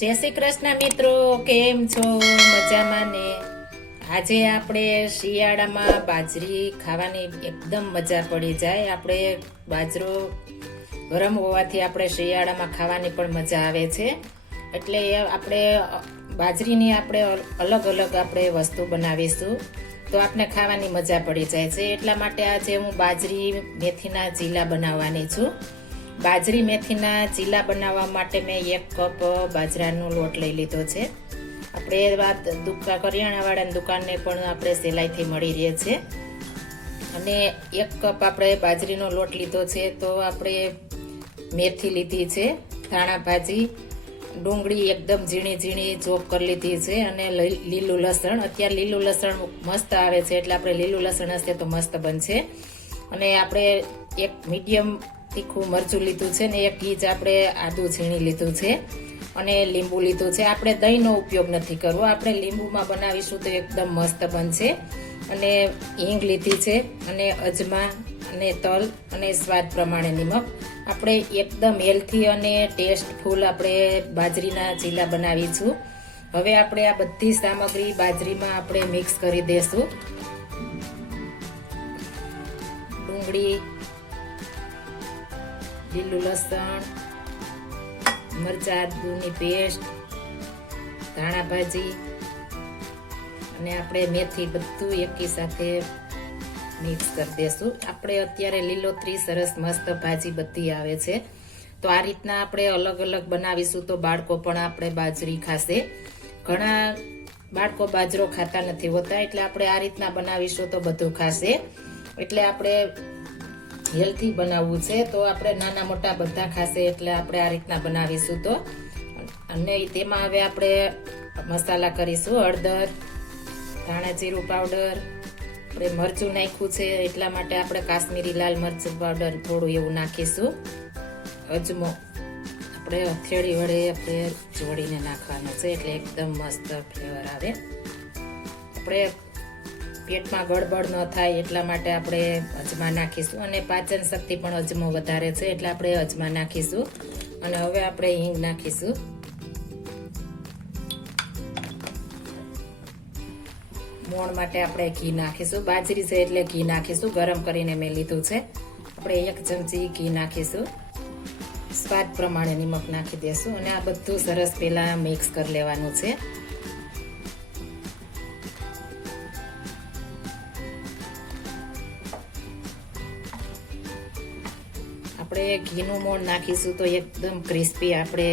જય શ્રી કૃષ્ણ મિત્રો, કેમ છો? મજામાં ને? આજે આપણે શિયાળામાં બાજરી ખાવાની એકદમ મજા પડી જાય. આપણે બાજરો ગરમ હોવાથી આપણે શિયાળામાં ખાવાની પણ મજા આવે છે. એટલે આપણે બાજરીની આપણે અલગ અલગ આપણે વસ્તુ બનાવીશું તો આપણે ખાવાની મજા પડી જાય છે. એટલા માટે આજે હું બાજરી મેથીના ચીલા બનાવવાની છું. બાજરી મેથીના ચીલા બનાવવા માટે મેં 1 કપ બાજરાનો લોટ લઈ લીધો છે. આપણે વાત કરિયાણાવાળાની દુકાનને પણ આપણે સહેલાઈથી મળી રહે છે. અને 1 કપ આપણે બાજરીનો લોટ લીધો છે. તો આપણે મેથી લીધી છે, ધાણા ભાજી, ડુંગળી એકદમ ઝીણી ઝીણી ચોપ કરી લીધી છે, અને લીલું લસણ. અત્યારે લીલું લસણ મસ્ત આવે છે, એટલે આપણે લીલું લસણ હશે તો મસ્ત બનશે. અને આપણે 1 મીડિયમ તીખું મરચું લીધું છે ને 1 ઇંચ આપણે આદું ઝીણી લીધું છે, અને લીંબુ લીધું છે. આપણે દહીંનો ઉપયોગ નથી કરવો, આપણે લીંબુમાં બનાવીશું તો એકદમ મસ્ત બનશે. અને હિંગ લીધી છે, અને અજમા, અને તલ, અને સ્વાદ પ્રમાણે નિમક. આપણે એકદમ હેલ્થી અને ટેસ્ટફુલ આપણે બાજરીના ચીલા બનાવીશું. હવે આપણે આ બધી સામગ્રી બાજરીમાં આપણે મિક્સ કરી દઈશું. ડુંગળી, લીલું લસણ, મરચાં આદુની પેસ્ટ, ધાણા ભાજી, અને આપણે મેથી બધું એકી સાથે મિક્સ કરી દેશું. આપણે અત્યારે લીલોતરી સરસ મસ્ત ભાજી બધી આવે છે, તો આ રીતના આપણે અલગ અલગ બનાવીશું તો બાળકો પણ આપણે બાજરી ખાશે. ઘણા બાળકો બાજરો ખાતા નથી હોતા, એટલે આપણે આ રીતના બનાવીશું તો બધું ખાશે. એટલે આપણે હેલ્થી બનાવવું છે, તો આપણે નાના મોટા બધા ખાશે, એટલે આપણે આ રીતના બનાવીશું તો. અને તેમાં હવે આપણે મસાલા કરીશું. હળદર, ધાણા જીરું પાવડર, આપણે મરચું નાખ્યું છે એટલા માટે આપણે કાશ્મીરી લાલ મરચું પાવડર થોડું એવું નાખીશું. અજમો આપણે હથેળી વડે આપણે જોડીને નાખવાનો છે, એટલે એકદમ મસ્ત ફ્લેવર આવે. આપણે પેટમાં ગડબડ ન થાય એટલા માટે આપણે અજમા નાખીશું, અને પાચન શક્તિ પણ અજમો વધારે છે, એટલે આપણે અજમા નાખીશું. અને હવે આપણે હિંગ નાખીશું. મોણ માટે આપણે ઘી નાખીશું. બાજરી છે એટલે ઘી નાખીશું. ગરમ કરીને મેં લીધું છે. આપણે 1 ચમચી ઘી નાખીશું. સ્વાદ પ્રમાણે નિમક નાખી દઈશું, અને આ બધું સરસ પહેલા મિક્સ કરી લેવાનું છે. આપણે ઘીનું મોણ નાખીશું તો એકદમ ક્રિસ્પી આપણે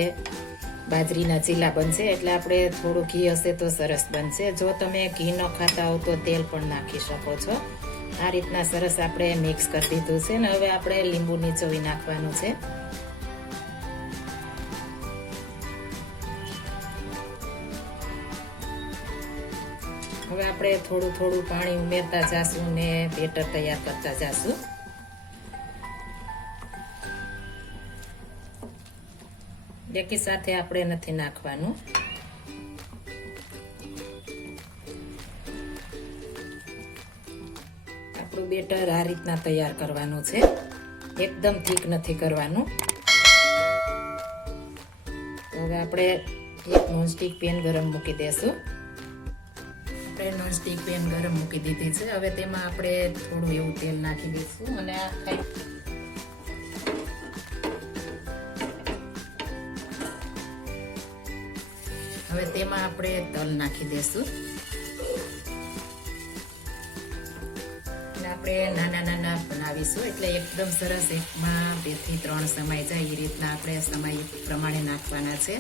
બાજરીના ચીલા બનશે. એટલે આપણે થોડું ઘી હશે તો સરસ બનશે. જો તમે ઘી ન ખાતા હો તો તેલ પણ નાખી શકો છો. આ રીતના સરસ આપણે મિક્સ કરી દીધું છે, ને હવે આપણે લીંબુ નીચોવી નાખવાનું છે. હવે આપણે થોડું થોડું પાણી ઉમેરતા જાશું ને બેટર તૈયાર કરતા જાશું. એકી સાથે આપણે નથી નાખવાનું. આપણું બેટર આ રીતના તૈયાર કરવાનું છે, એકદમ થીક નથી કરવાનું. હવે આપણે 1 નોનસ્ટિક પેન ગરમ મૂકી દેશું. આપણે નોનસ્ટિક પેન ગરમ મૂકી દીધી છે. હવે તેમાં આપણે થોડું એવું તેલ નાખી દઈશું, અને આ હવે તેમાં આપણે તલ નાખી દઈશું. અને આપણે નાના નાના બનાવીશું, એટલે એકદમ સરસ એકમાં 2 થી 3 સમાઈ જાય એ રીતના આપણે સમય પ્રમાણે નાખવાના છે.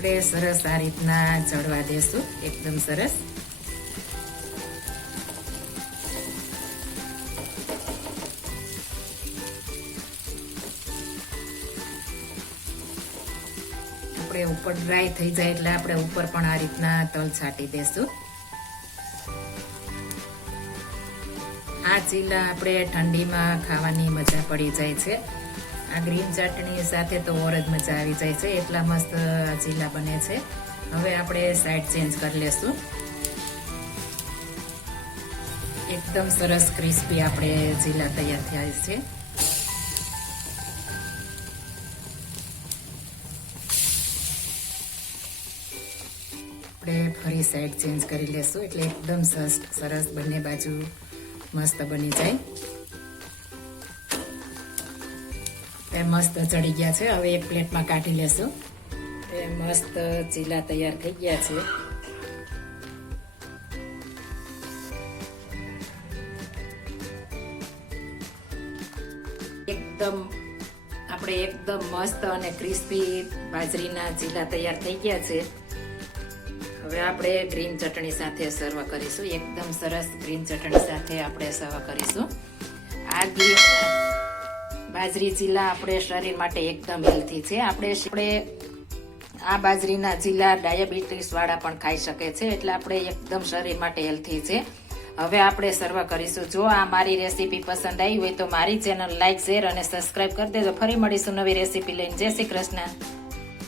આપણે સરસ આ રીતના ચડવા દેશું, એકદમ સરસ. આપણે ઉપર ડ્રાય થઈ જાય એટલે આપણે ઉપર પણ આ રીતના તલ છાંટી દેશું. આ ચીલા આપણે ઠંડીમાં ખાવાની મજા પડી જાય છે. આ ગ્રીન ચટણી સાથે તો ઓર જ મજા આવી જાય છે, એટલા મસ્ત ચીલા બને છે. હવે આપણે સાઈડ ચેન્જ કરી લેશું. એકદમ સરસ ક્રિસ્પી આપણે ચીલા તૈયાર થયા છે. આપણે ફરી સાઈડ ચેન્જ કરી લેશું એટલે એકદમ સરસ બંને બાજુ મસ્ત બની જાય. મસ્ત ચડી ગયા છે. હવે એક પ્લેટમાં કાઢી લેશું. મસ્ત ચીલા તૈયાર થઈ ગયા છે. એકદમ મસ્ત અને ક્રિસ્પી બાજરીના ચીલા તૈયાર થઈ ગયા છે. હવે આપણે ગ્રીન ચટણી સાથે સર્વ કરીશું. એકદમ સરસ ગ્રીન ચટણી સાથે આપણે સર્વ કરીશું. આ બાજરી ચીલા આપણે શરીર માટે એકદમ હેલ્ધી છે. આપણે આ બાજરીના ચીલા ડાયાબિટીસ વાળા પણ ખાઈ શકે છે, એટલે આપણે એકદમ શરીર માટે હેલ્ધી છે. હવે આપણે સર્વ કરીશું. જો આ મારી રેસીપી પસંદ આવી હોય તો મારી ચેનલ લાઈક, શેર અને સબસ્ક્રાઇબ કરી દેજો. ફરી મળીશું નવી રેસીપી લઈને. જય શ્રી કૃષ્ણ.